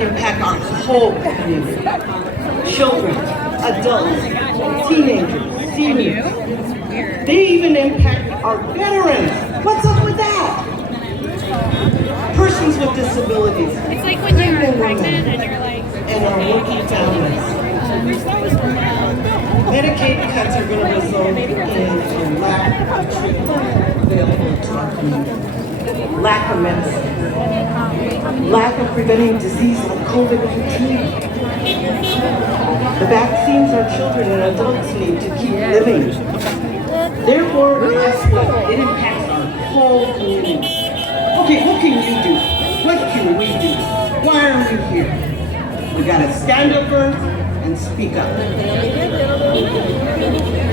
impact our whole community. Children, adults, teenagers, seniors. They even impact our veterans. What's up with that? Persons with disabilities. It's like when you're pregnant and you're like... And our working families. Medicaid cuts are going to result in a lack of treatment available to our community. Lack of medicine. Lack of preventing disease like COVID-19. The vaccines our children and adults need to keep living. Therefore, guess what? It impacts our whole community. Okay, what can you do? What can we do? Why are we here? We gotta stand up first and speak up.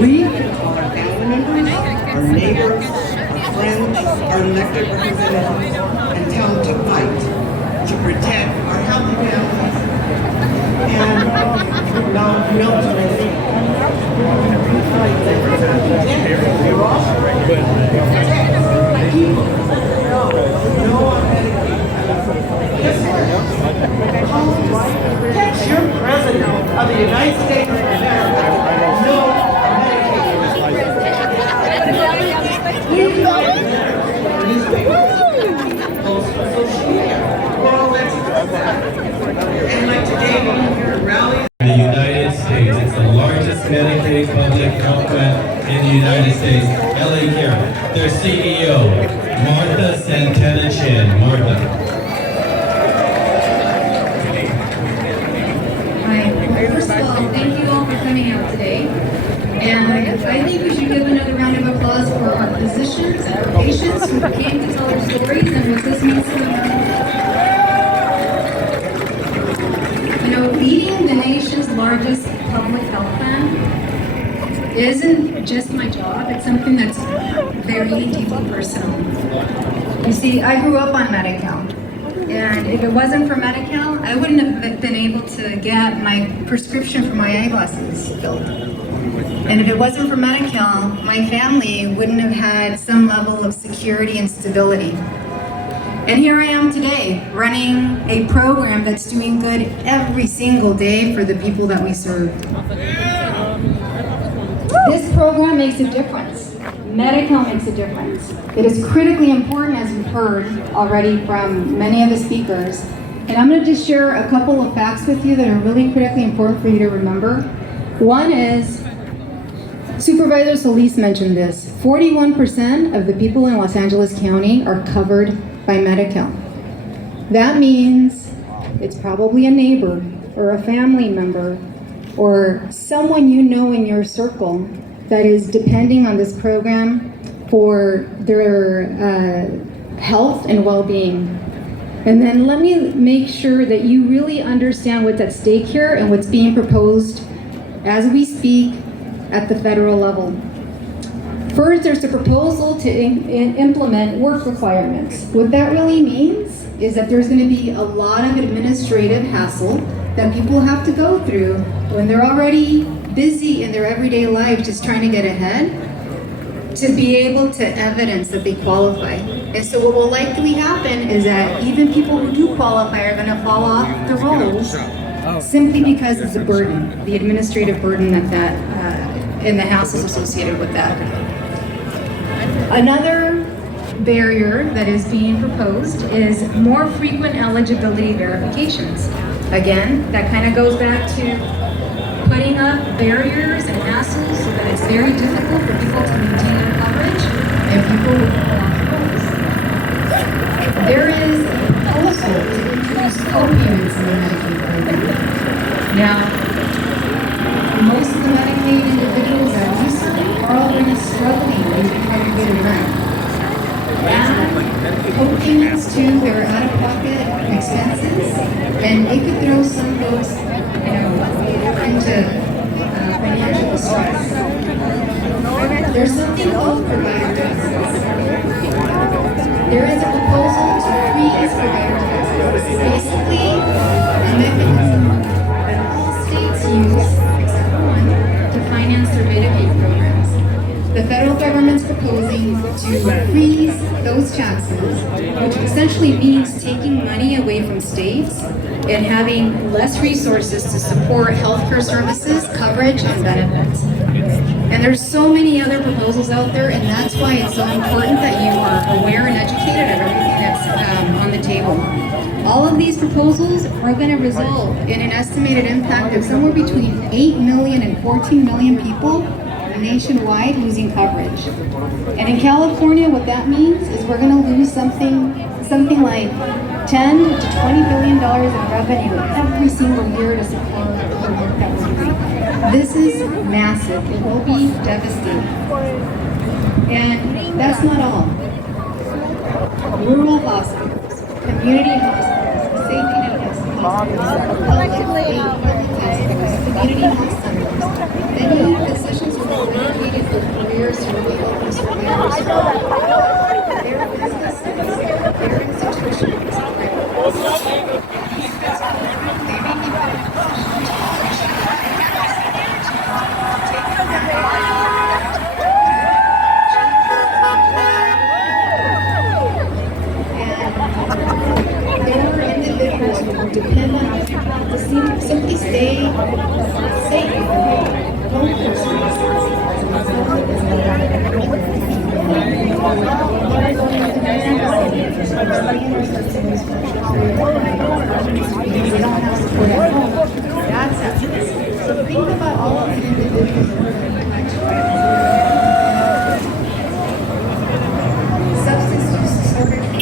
We can call our family members, our neighbors, our friends, our elected representatives, and tell them to fight, to protect our healthy families, and ultimately, people know our Medicaid. Guess what? Text your president of the United States of America. No Medicaid. We know newspapers, posts on social media, go on websites. And like today, we hear rallies. The United States. It's the largest Medicaid public health plan in the United States. LACMA. Their CEO, Martha Santana-Chin. Martha. Hi. First of all, thank you all for coming out today. And I think we should give another round of applause for our physicians and our patients who came to tell their stories and what this means to them. You know, leading the nation's largest public health plan isn't just my job, it's something that's very deeply personal. You see, I grew up on Medi-Cal, and if it wasn't for Medi-Cal, I wouldn't have been able to get my prescription for my eyeglasses filled. And if it wasn't for Medi-Cal, my family wouldn't have had some level of security and stability. And here I am today, running a program that's doing good every single day for the people that we serve. This program makes a difference. Medi-Cal makes a difference. It is critically important, as we've heard already from many of the speakers. And I'm going to just share a couple of facts with you that are really critically important for you to remember. One is, Supervisor Solis mentioned this, 41% of the people in Los Angeles County are covered by Medi-Cal. That means it's probably a neighbor or a family member or someone you know in your circle that is depending on this program for their health and well-being. And then let me make sure that you really understand what's at stake here and what's being proposed as we speak at the federal level. First, there's a proposal to implement work requirements. What that really means is that there's going to be a lot of administrative hassle that people have to go through when they're already busy in their everyday life just trying to get ahead, to be able to evidence that they qualify. And so what will likely happen is that even people who do qualify are going to fall off the rolls simply because of the burden, the administrative burden that and the hassles associated with that. Another barrier that is being proposed is more frequent eligibility verifications. Again, that kind of goes back to putting up barriers and hassles so that it's very difficult for people to maintain their coverage and people will fall off the rolls. There is a proposal to introduce co-payments in the Medicaid program. Now, most of the Medicaid individuals that we serve are already struggling with trying to get a rent. Add co-payments to their out-of-pocket expenses, and it could throw some folks, into financial distress. There's something called provider taxes. There is a proposal to freeze provider taxes. Basically, a mechanism that all states use, except for one, to finance their Medicaid programs. The federal government's proposing to freeze those taxes, which essentially means taking money away from states and having less resources to support healthcare services, coverage, and benefits. And there's so many other proposals out there, and that's why it's so important that you are aware and educated of everything that's on the table. All of these proposals are going to result in an estimated impact of somewhere between 8 million and 14 million people nationwide losing coverage. And in California, what that means is we're going to lose something like 10 to 20 billion dollars in revenue every single year to support the work that we're doing. This is massive. It will be devastating. And that's not all. Rural hospitals, community hospitals, safety net hospitals, public hospitals, community health centers. Many physicians who are educated for careers to really help us survivors. Their businesses, their institutions, depend on to simply stay safe. So think about all of the individuals who are impacted by substance use disorder.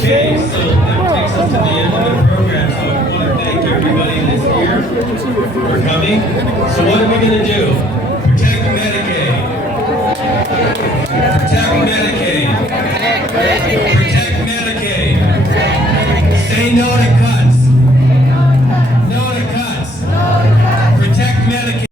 Okay, so that takes us to the end of the program. So I want to thank everybody that's here for coming. So what are we going to do? Protect Medicaid. Protect Medicaid. Protect Medicaid. Say no to cuts. No to cuts. Protect Medicaid.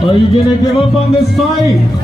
Are you gonna give up on this fight?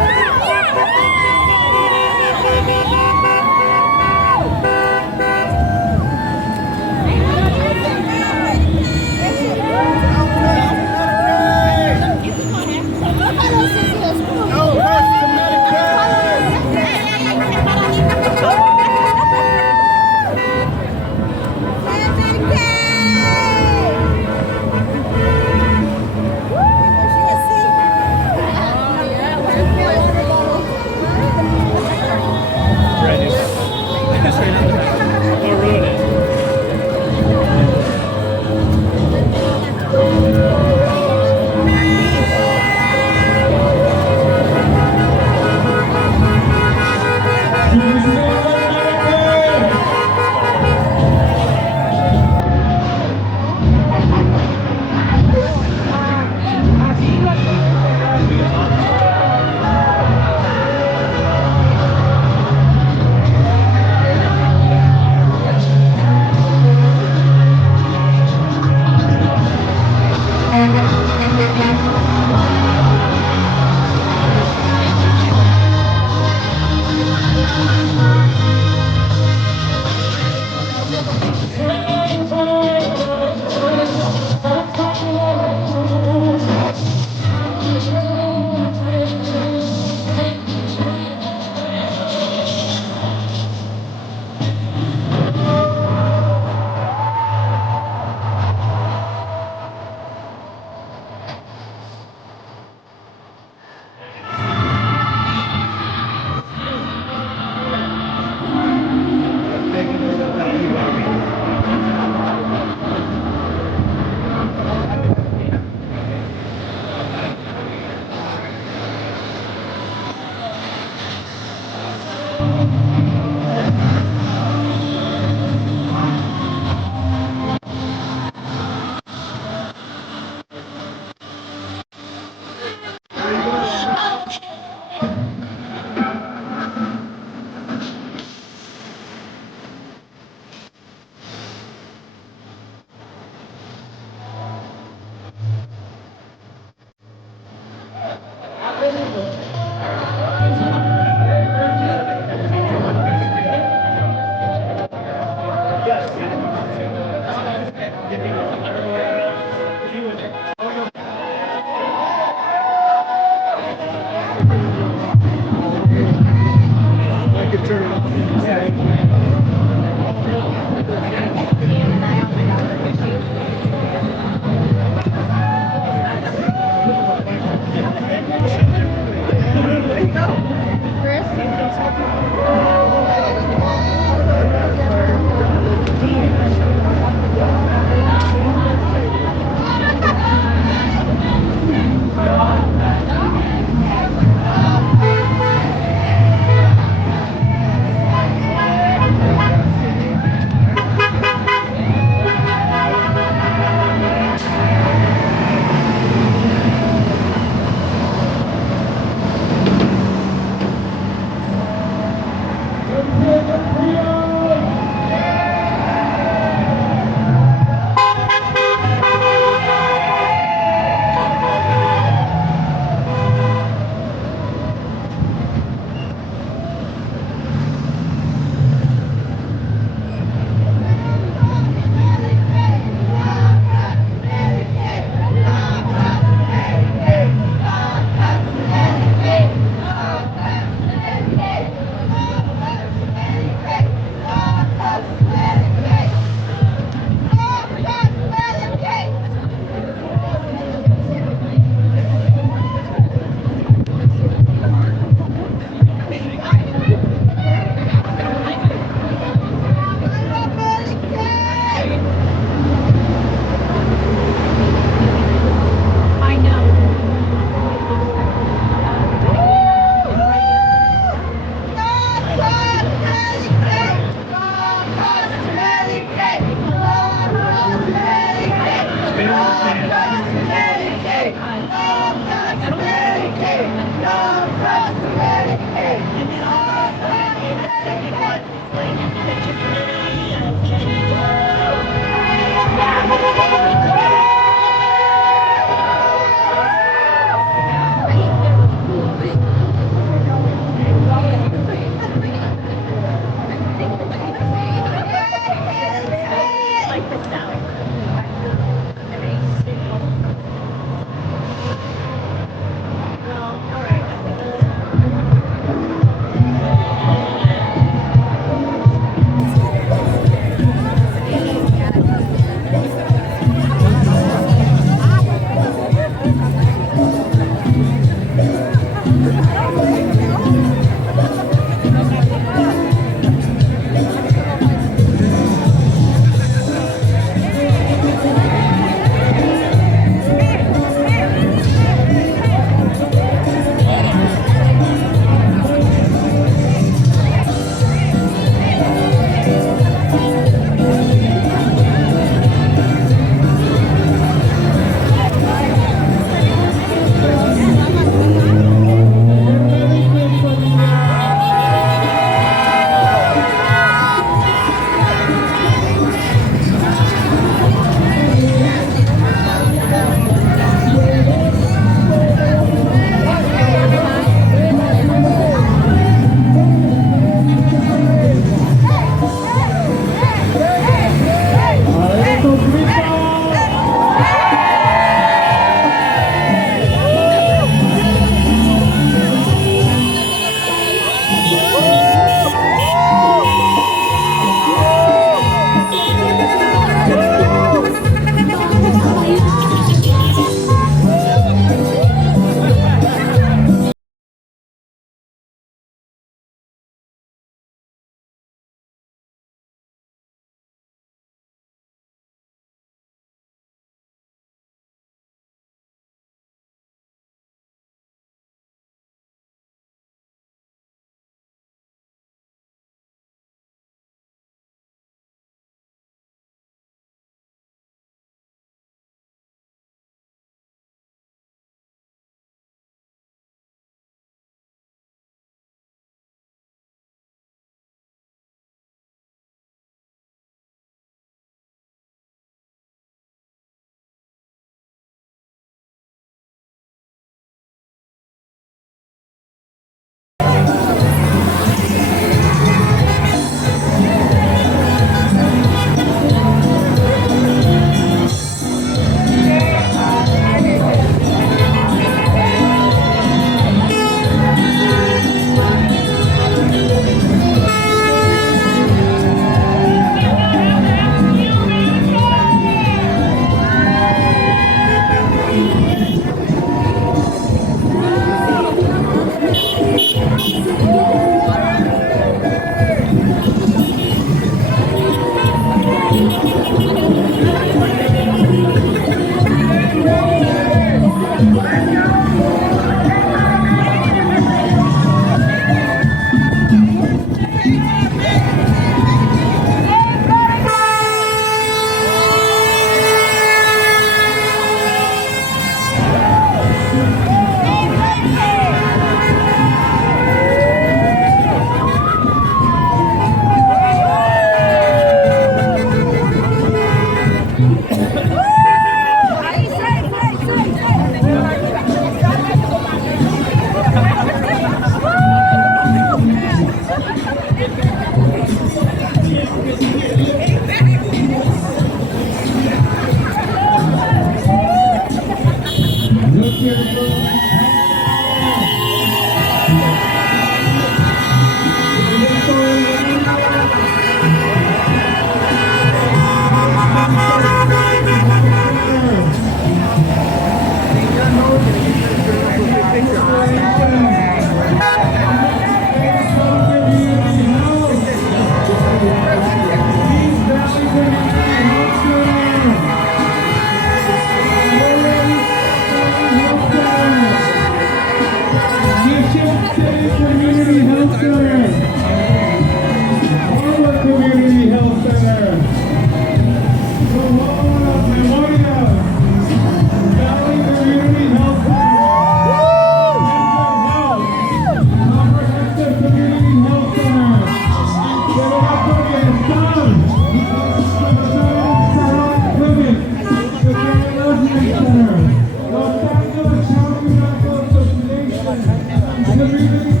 Los Angeles County Medical Association,